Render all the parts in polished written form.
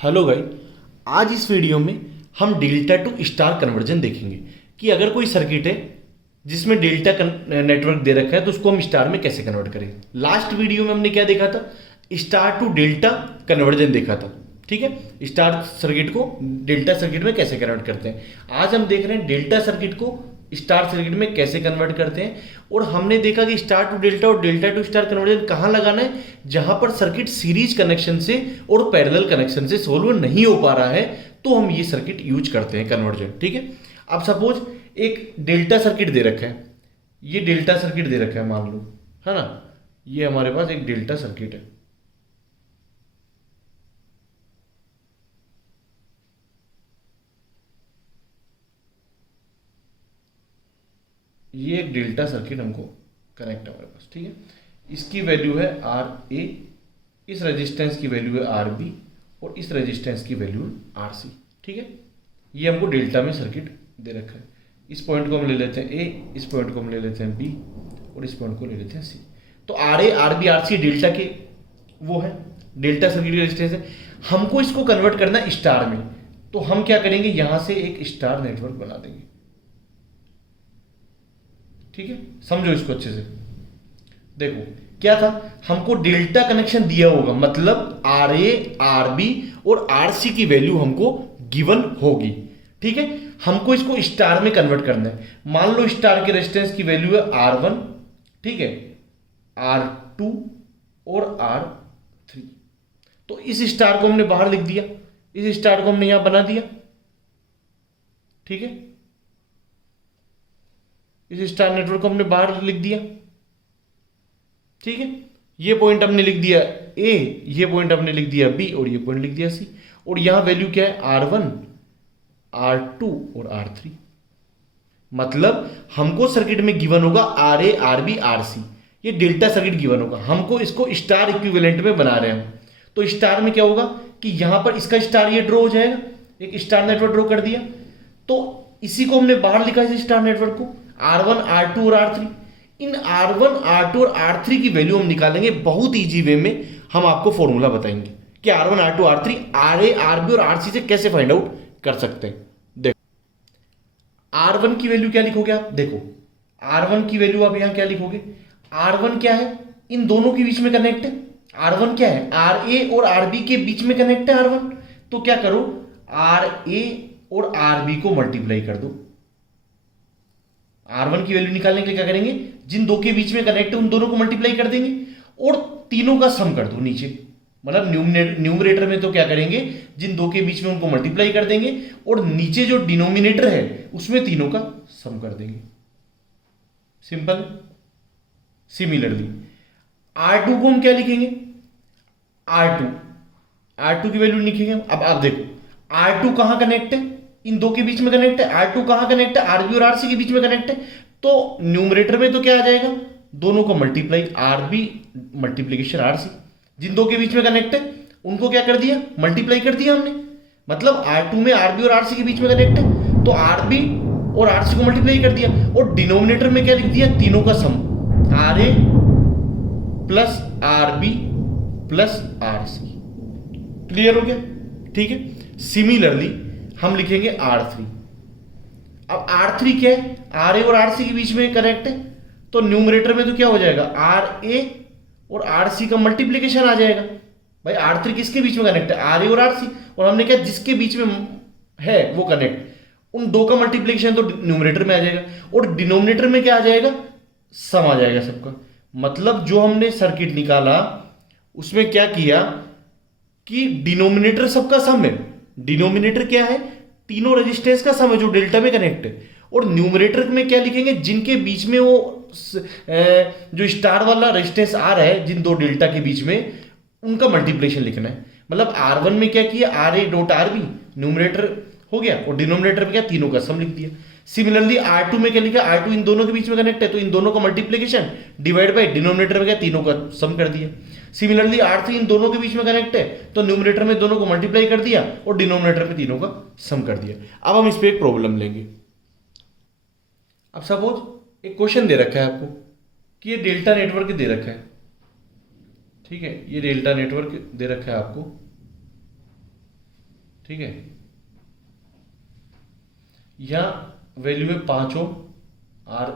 Hello guys, आज इस video में हम डेल्टा टू स्टार कन्वर्जन देखेंगे कि अगर कोई सर्किट है जिसमें डेल्टा नेटवर्क दे रखा है तो उसको हम स्टार में कैसे कन्वर्ट करें। लास्ट वीडियो में हमने क्या देखा था, स्टार टू डेल्टा कन्वर्जन देखा था। ठीक है, स्टार सर्किट को डेल्टा सर्किट में कैसे कन्वर्ट करते हैं। आज हम देख रहे हैं डेल्टा सर्किट को स्टार सर्किट में कैसे कन्वर्ट करते हैं। और हमने देखा कि स्टार टू डेल्टा और डेल्टा टू स्टार कन्वर्जन कहाँ लगाना है, जहां पर सर्किट सीरीज कनेक्शन से और पैरेलल कनेक्शन से सोल्व नहीं हो पा रहा है तो हम ये सर्किट यूज करते हैं कन्वर्जन। ठीक है, अब सपोज एक डेल्टा सर्किट दे रखा है, ये डेल्टा सर्किट दे रखा है मान लो, है ना। ये हमारे पास एक डेल्टा सर्किट है, ये एक डेल्टा सर्किट हमको कनेक्ट है हमारे पास। ठीक है, इसकी वैल्यू है आर ए, इस रेजिस्टेंस की वैल्यू है आर बी और इस रेजिस्टेंस की वैल्यू है आर सी। ठीक है, ये हमको डेल्टा में सर्किट दे रखा है। इस पॉइंट को हम ले लेते हैं ए, इस पॉइंट को हम ले लेते हैं बी और इस पॉइंट को ले लेते हैं सी। तो R A R B R C delta के वो है, डेल्टा सर्किट की रेजिस्टेंस है। हमको इसको कन्वर्ट करना है स्टार में, तो हम क्या करेंगे, यहां से एक स्टार नेटवर्क बना देंगे। ठीक है, समझो इसको अच्छे से। देखो क्या था, हमको डेल्टा कनेक्शन दिया होगा, मतलब आर ए आर बी और आर सी की वैल्यू हमको गिवन होगी। ठीक है, हमको इसको स्टार में कन्वर्ट करना है। मान लो स्टार के रेजिस्टेंस की वैल्यू है आर वन, ठीक है, आर टू और आर थ्री। तो इस स्टार को हमने बाहर लिख दिया, इस स्टार को हमने यहां बना दिया। ठीक है, इस स्टार नेटवर्क को हमने बाहर लिख दिया। ठीक है, ये पॉइंट हमने लिख दिया ए, ये पॉइंट हमने लिख दिया बी और ये पॉइंट लिख दिया सी। और यहां वैल्यू क्या है, आर वन आर टू और आर थ्री। मतलब हमको सर्किट में गिवन होगा R A R B R C, ये डेल्टा सर्किट गिवन होगा। हमको इसको स्टार इक्विवेलेंट में बना रहे हैं। तो स्टार में क्या होगा कि यहां पर इसका स्टार ये ड्रॉ हो जाएगा, एक स्टार नेटवर्क ड्रॉ कर दिया। तो इसी को हमने बाहर लिखा है, स्टार नेटवर्क को आर वन आर टू और आर थ्री। इन आर वन आर टू और आर थ्री की वैल्यू हम निकालेंगे बहुत इजी वे में। हम आपको फॉर्मूला बताएंगे कि R one R two R three R A R B और आर सी से कैसे फाइंड आउट कर सकते हैं। देखो आर वन की वैल्यू क्या लिखोगे आप, देखो आर वन की वैल्यू आप यहां क्या लिखोगे, आर वन क्या है, इन दोनों के बीच में कनेक्ट है। आर वन क्या है, आर ए और आर बी के बीच में कनेक्ट है आर वन। तो क्या करो, आर ए और आर बी को मल्टीप्लाई कर दो। आर वन की वैल्यू निकालने के लिए क्या करेंगे, जिन दो के बीच में कनेक्ट है उन दोनों को मल्टीप्लाई कर देंगे और तीनों का सम कर दो नीचे। मतलब न्यूमरेटर में तो क्या करेंगे, जिन दो के बीच में उनको मल्टीप्लाई कर देंगे और नीचे जो डिनोमिनेटर है उसमें तीनों का सम कर देंगे। सिंपल। सिमिलरली आर टू को हम क्या लिखेंगे, आर टू की वैल्यू लिखेंगे। अब आप देखो आर टू कहां कनेक्ट है, इन दो के बीच में कनेक्ट है। आर टू कहां कनेक्ट है, आरबी और आरसी के बीच में कनेक्ट है। तो न्यूमरेटर में तो क्या आ जाएगा, दोनों को मल्टीप्लाई, आरबी मल्टीप्लीकेशन आरसी। जिन दो के बीच में कनेक्ट है उनको क्या कर दिया, मल्टीप्लाई कर दिया हमने। मतलब आर टू में आरबी और आरसी के बीच में कनेक्ट है तो आरबी और आरसी को मल्टीप्लाई कर दिया। और डिनोमिनेटर में क्या लिख दिया, तीनों का sum, R A plus R B plus R C. Clear हो गया। ठीक है, सिमिलरली हम लिखेंगे आर थ्री। अब आर थ्री क्या है, आर ए और आर सी के बीच में कनेक्ट है। तो न्यूमरेटर में तो क्या हो जाएगा, आर ए और आर सी का मल्टीप्लीकेशन आ जाएगा। भाई आर थ्री किसके बीच में कनेक्ट है, आर ए और आर सी। और हमने क्या, जिसके बीच में है वो कनेक्ट, उन दो का मल्टीप्लीकेशन तो न्यूमरेटर में आ जाएगा और डिनोमिनेटर में क्या आ जाएगा, सम आ जाएगा सबका। मतलब जो हमने सर्किट निकाला उसमें क्या किया कि डिनोमिनेटर सबका सम है। डिनोमिनेटर क्या है, तीनों रेजिस्टेंस का सम है जो डेल्टा में कनेक्ट है। और न्यूमरेटर में क्या लिखेंगे, जिनके बीच में वो जो स्टार वाला रेजिस्टेंस आ रहा है, जिन दो डेल्टा के बीच में, उनका मल्टीप्लिकेशन लिखना है। मतलब आर वन में क्या किया, R A dot R B numerator हो गया और डिनोमिनेटर में क्या, तीनों का सम लिख दिया। सिमिलरली आर टू में क्या लिखा, आर टू इन दोनों के बीच में कनेक्ट है तो इन दोनों का मल्टीप्लिकेशन डिवाइड बाय डिनोमिनेटर में क्या, तीनों का सम कर दिया। सिमिलरली आर थ्री इन दोनों के बीच में कनेक्ट है तो न्यूमरेटर में दोनों को मल्टीप्लाई कर दिया और डिनोमिनेटर में तीनों का सम कर दिया। अब हम इस पे एक प्रॉब्लम लेंगे। अब सपोज एक क्वेश्चन दे रखा है आपको कि ये डेल्टा नेटवर्क दे रखा है, ठीक है, ये डेल्टा नेटवर्क दे रखा है आपको। ठीक है, यहाँ वैल्यू है 5 ohm, R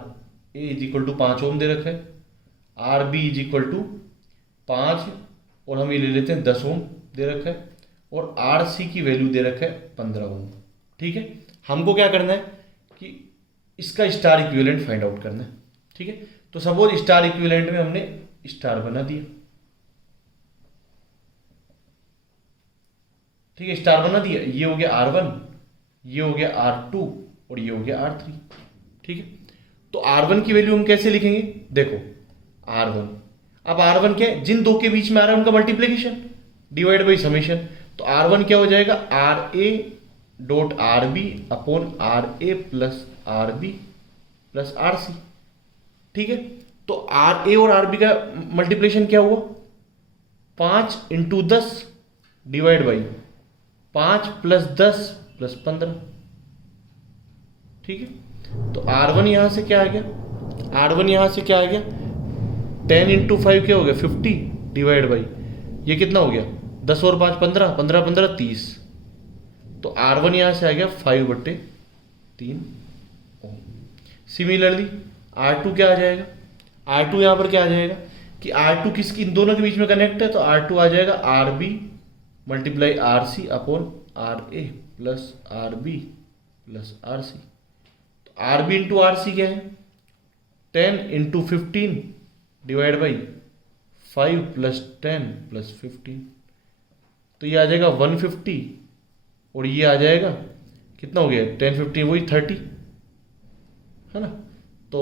A is equal to 5 ohm दे रखा है, R B is equal to 5 और हम ये ले लेते हैं 10 ओम दे रखा है, और आर सी की वैल्यू दे रखा है 15 ओम। ठीक है, हमको क्या करना है कि इसका स्टार इक्विवेलेंट फाइंड आउट करना है। ठीक है, तो सपोज स्टार इक्विवेलेंट में हमने स्टार बना दिया। ठीक है, स्टार बना दिया, ये हो गया R1, ये हो गया R2 और ये हो गया R3। ठीक है, तो R1 की वैल्यू हम कैसे लिखेंगे, देखो R1, अब R1 क्या है, जिन दो के बीच में आ रहा है उनका मल्टीप्लीकेशन डिवाइड बाई समेशन। तो R1 क्या हो जाएगा, RA dot RB upon RA plus RB plus RC। ठीक है, तो RA और RB का मल्टीप्लीकेशन क्या हुआ, 5 into 10 divide by 5 plus 10 plus 15। ठीक है, तो R1 यहां से क्या आ गया, R1 यहां से क्या आ गया, 10 इंटू 5 क्या हो गया 50 डिवाइड बाई ये कितना हो गया 10 और 5 15, 15 15 30। तो R1 यहां से आ गया 5/3 ओम। सिमिलरली R2 क्या आ जाएगा, R2 यहां पर क्या आ जाएगा कि R2 किसकी, इन दोनों के बीच में कनेक्ट है, तो R2 आ जाएगा RB multiply RC upon RA plus RB plus RC। तो RB इंटू RC क्या है, 10 into 15 divide by 5 plus 10 plus 15। तो ये आ जाएगा 150 और ये आ जाएगा कितना हो गया 10 15 वही 30 है ना। तो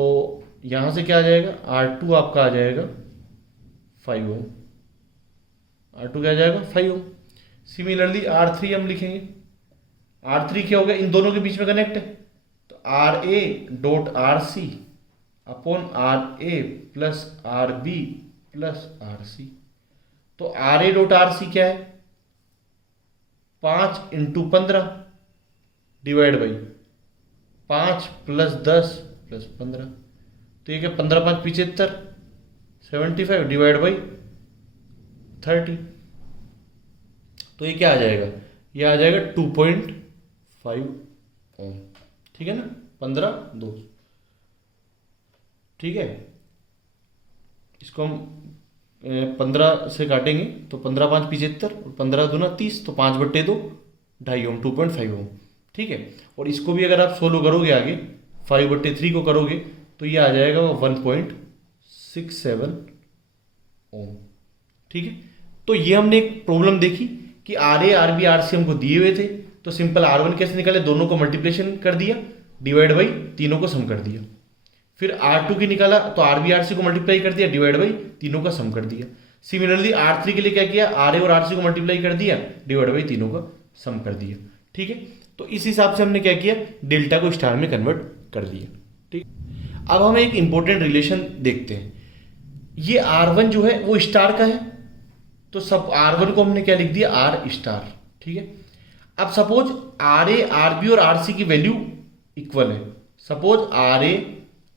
यहाँ से क्या आ जाएगा, R2 आपका आ जाएगा 5 ओम, R2 क्या आ जाएगा 5 ओम। सिमिलरली R3 हम लिखेंगे, R3 क्या हो गया, इन दोनों के बीच में कनेक्ट है, तो RA dot RC upon RA plus RB plus RC। तो RA डॉट RC क्या है, 5 into 15 divide by 5 plus 10 plus 15। तो ये क्या 15 5 75 75 डिवाइड बाई 30। तो ये क्या आ जाएगा, ये आ जाएगा 2.5 ओम। ठीक है ना, 15 2। ठीक है, इसको हम 15 से काटेंगे तो 15 5 75 और 15 दूना 30, तो 5/2 2.5 ओम 2.5 ओम। ठीक है, और इसको भी अगर आप सोल्व करोगे आगे 5/3 को करोगे तो ये आ जाएगा 1.67 ओम। ठीक है, तो ये हमने एक प्रॉब्लम देखी कि RA RB RC हमको दिए हुए थे, तो सिंपल R1 कैसे निकाले, दोनों को मल्टीप्लिकेशन कर दिया डिवाइड बाई तीनों को सम कर दिया। फिर R2 की निकाला तो RB RC को मल्टीप्लाई कर दिया डिवाइड बाई तीनों का सम कर दिया। सिमिलरली R3 के लिए क्या किया, RA और RC को मल्टीप्लाई कर दिया डिवाइड बाई तीनों का सम कर दिया। ठीक है, तो इस हिसाब से हमने क्या किया, डेल्टा को स्टार में कन्वर्ट कर दिया। ठीक, अब हम एक इंपॉर्टेंट रिलेशन देखते हैं। ये R1 जो है वो स्टार का है, तो सब R1 को हमने क्या लिख दिया R स्टार। ठीक है, अब सपोज RA RB और RC की वैल्यू इक्वल है, suppose RA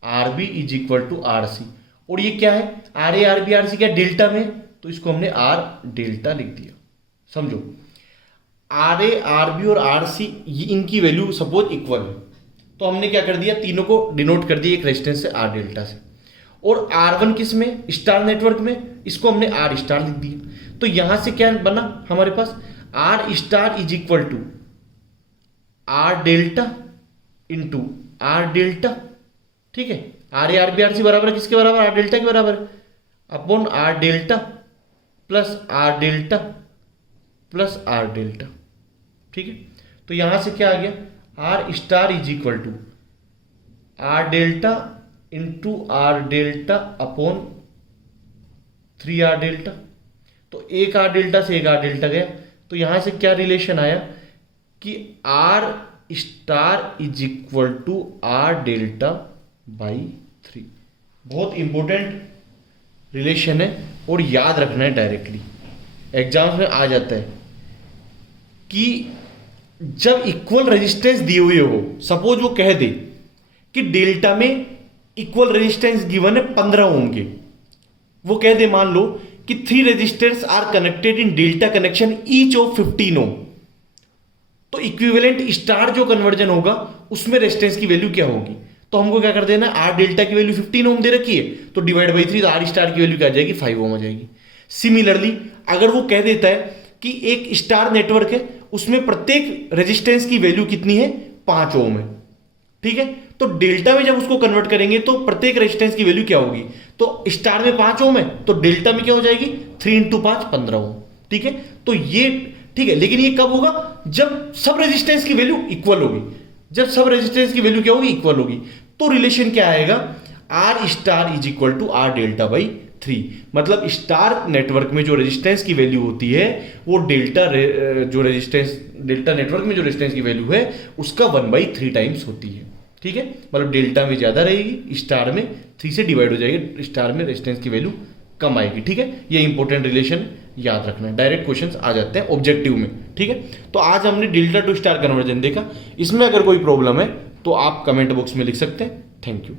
RB is equal to RC, और ये क्या है RA RB RC क्या डेल्टा में, तो इसको हमने R डेल्टा लिख दिया। समझो RA RB और RC ये इनकी वैल्यू सपोज इक्वल है, तो हमने क्या कर दिया, तीनों को डिनोट कर दिया एक रेजिस्टेंस से R डेल्टा से, और R1 किस में, स्टार नेटवर्क में, इसको हमने R स्टार लिख दिया। तो यहां से क्या बना हमारे पास, R star is equal to R delta into R delta. ठीक है, RA RB RC बराबर किसके बराबर, R डेल्टा के बराबर, upon R delta plus R delta plus R delta. ठीक है, तो यहां से क्या आ गया, R star is equal to R delta into R delta upon 3R delta. तो एक R डेल्टा से एक R डेल्टा गया, तो यहां से क्या रिलेशन आया कि R star is equal to R delta by 3। बहुत इंपॉर्टेंट रिलेशन है और याद रखना है, डायरेक्टली एग्जाम्स में आ जाता है कि जब इक्वल रेजिस्टेंस दिए हुए हो, सपोज वो कह दे कि डेल्टा में इक्वल रेजिस्टेंस गिवन है 15 ओम के, वो कह दे मान लो कि 3 resistance R connected in delta connection each of 15 ओम, तो इक्विवेलेंट स्टार जो कन्वर्जन होगा उसमें रेजिस्टेंस की वैल्यू क्या होगी, तो हमको क्या कर देना, आर डेल्टा की वैल्यू 15 ओम दे रखी है, तो डिवाइड बाई 3, तो आर स्टार की वैल्यू क्या आ जाएगी, 5 ओम आ जाएगी। सिमिलरली अगर वो कह देता है कि एक स्टार नेटवर्क है, उसमें प्रत्येक रेजिस्टेंस की वैल्यू कितनी है, 5 ओम है, ठीक है, तो डेल्टा में जब उसको कन्वर्ट करेंगे तो प्रत्येक रेजिस्टेंस की वैल्यू क्या होगी, तो स्टार में 5 ओम है तो डेल्टा में क्या हो जाएगी, 3 × 5 15 ओम, ठीक है। तो ये ठीक है, लेकिन ये कब होगा, जब सब रेजिस्टेंस की वैल्यू इक्वल होगी, जब सब रेजिस्टेंस की वैल्यू क्या होगी, इक्वल होगी, तो रिलेशन क्या आएगा, R star is equal to R delta by 3, मतलब स्टार नेटवर्क में जो रेजिस्टेंस की वैल्यू होती है वो जो रेजिस्टेंस डेल्टा नेटवर्क में जो रेजिस्टेंस की वैल्यू है उसका 1/3 टाइम्स होती है, ठीक है, मतलब डेल्टा में ज्यादा रहेगी, स्टार में 3 से डिवाइड हो जाएगी, स्टार में रेजिस्टेंस की वैल्यू कम आएगी, ठीक है। ये इंपॉर्टेंट रिलेशन याद रखना है, डायरेक्ट क्वेश्चंस आ जाते हैं ऑब्जेक्टिव में, ठीक है। तो आज हमने डेल्टा टू स्टार कन्वर्जन देखा, इसमें अगर कोई प्रॉब्लम है तो आप कमेंट बॉक्स में लिख सकते हैं। Thank you.